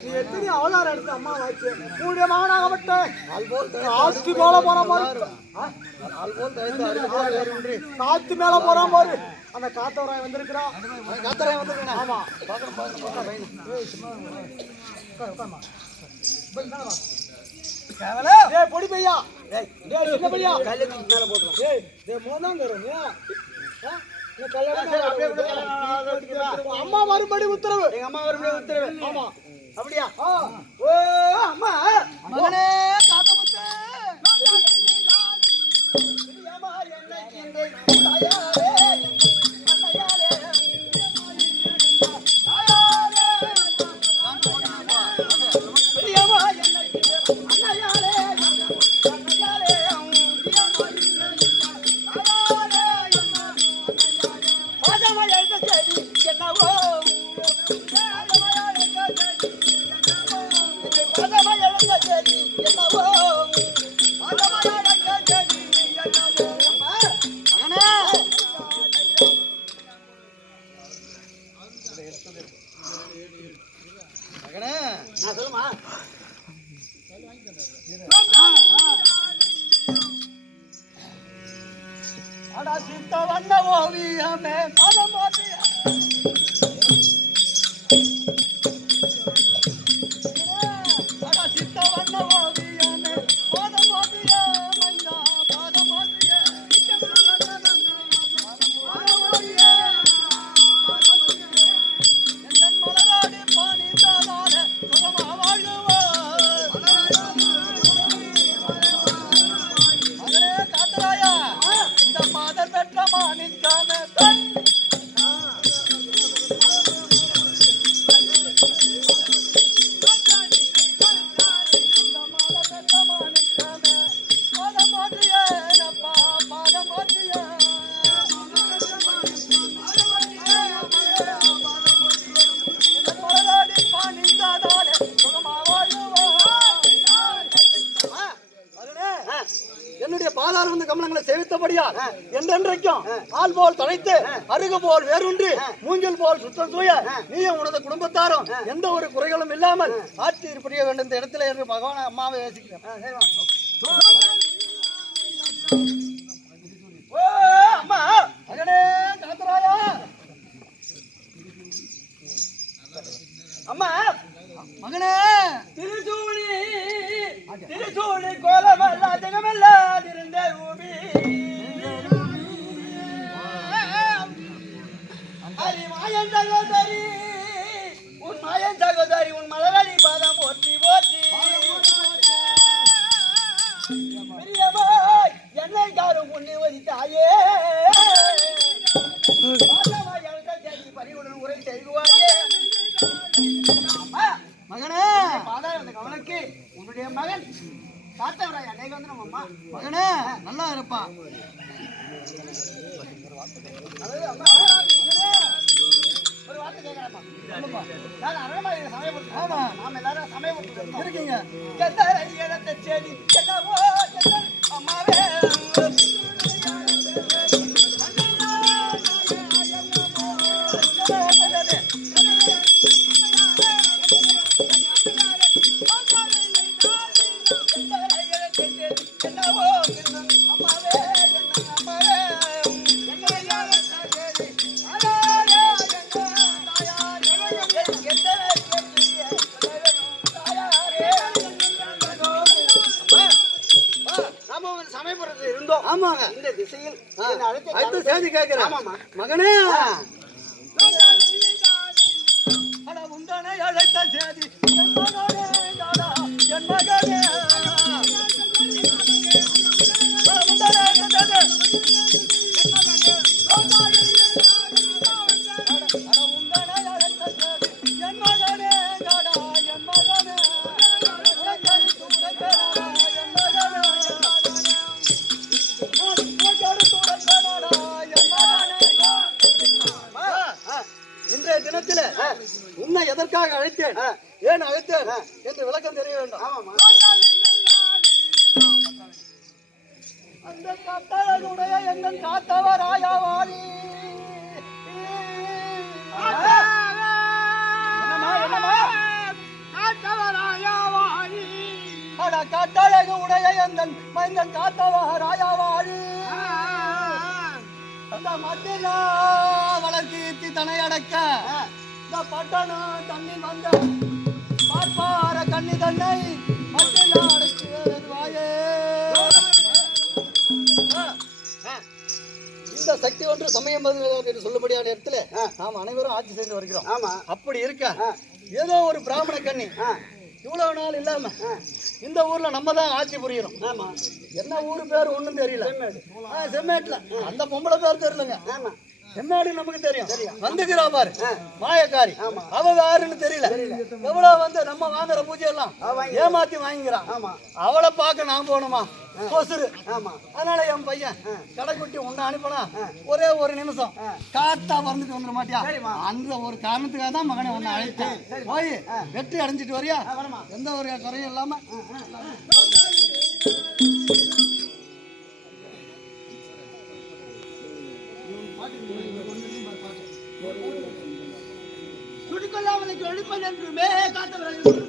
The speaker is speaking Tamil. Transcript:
எத்தனை அவதாரம் எடுத்து அம்மா வாய்ச்சு உன்னுடைய மகனாகப்பட்ட காத்து மேல போறான் பாரு, காத்து மேல போறான் பாரு. அந்த காத்தவராய் வந்திருக்கிறான். காத்தவராய் வந்திருக்கான். ஆமா பொடி பையா, சின்ன பையா மேல போட்டுருவான். அம்மா மறுபடி உத்தரவு. எங்க அம்மா மறுபடி உத்தரவு. ஆமா அப்படியா? ஓ அம்மா மகனே காத்த முத்து என்னுடைய பாலால் வந்து கமலங்களை சேவித்தபடியா என்றென்றைக்கும் ஆள் போல் தழைத்து அருகு போல் வேறுண்டு மூங்கில் போல் சுத்தம் தூய நீயும் உனது குடும்பத்தாரும் எந்த ஒரு குறைகளும் இல்லாமல் ஆட்சி புரிய வேண்டும் இந்த இடத்துல என்று பகவான அம்மாவை யோசிக்கிறேன். அம்மா மகனே காத்தராயா, அம்மா மகனே திருச்சூழி திருச்சூழி கோலமல்ல தினமல்லாதிருந்த ஊபி ஹரி மாயன் சகோதரி உன் மாயன் சகோதரி உன் மலரடி பாதம் போற்றி போற்றி பெரியமாய் என்னை காரும் உன்னை வதித்தாயே பறிவுடன் உரை செய்வாயே. மகனே பாதாள கவலைக்கு உன்னுடைய மகன் காத்தவராய் அன்னைக்கு வந்து நம்ம அம்மா மகனே நல்லா இருப்பான். ஒரு வார்த்தை கேட்கறப்பா நான் அரண்மனை சமயப்பட்டு. ஆமா நாம எல்லாரும் சமயப்பட்டு இருக்கீங்க. சரி என்னவோ அம்மாவே ஆமாங்க இந்த திசையில் அடுத்து செய்தி கேட்கிறேன். மகனே உண்டான அழைத்த செய்தி என் மகனே என் மகனே தினத்தில உன்னை எதற்காக அழைத்தேன், ஏன் அழைத்தேன் என்று விளக்கம் தெரிய வேண்டும். அந்த கட்டளையுடைய எங்கள் காத்தவராயவாணி என்னமா காண காட்டழகு உடைய எந்தன் மைந்தன் காத்தவா ராயாவாழி அந்த மத்தினா வளர்ச்சி தனை அடக்க இந்த பட்டணம் தண்ணில் வந்த பார்ப்பார கண்ணி தன்னை மத்தினா அடக்குவாயே. இந்த சக்தி ஒன்று சமயம் என்று சொல்லும்படியான இடத்துல நாம் அனைவரும் ஆட்சி செய்து வருகிறோம். ஆமா, அப்படி இருக்க ஏதோ ஒரு பிராமண கண்ணி இவ்வளவு நாள் இல்லாம இந்த ஊர்ல நம்ம தான் ஆட்சி புரியணும். ஆமா, என்ன ஊரு பேர் ஒண்ணும் தெரியல. செம்மேட்ல அந்த பொம்பளை பேர் தெரியலங்க. செம்மாடி நமக்கு தெரியும். வந்துக்கிறா பாரு மாயக்காரி, அவ யாருன்னு தெரியல. எவ்வளவு வந்து நம்ம வாங்குற பூஜை எல்லாம் ஏமாத்தி வாங்கிக்கிறான். அவளை பார்க்க நான் போகணுமா கொசுரு. அதனால என் பையன் கடைக்குட்டி உன்னை அனுப்பினா ஒரே ஒரு நிமிஷம் காத்தா பறந்துட்டு வந்துட மாட்டியா? அந்த ஒரு காரணத்துக்காக தான் மகனை உன்னை அழைத்தேன். போய் வெற்றி அடைஞ்சிட்டு வரியா? எந்த ஒரு குறையும் இல்லாம. சுடிக்கொள்ளாமலுக்கு ஒழிப்பது என்றுமே காத்தவர்கள்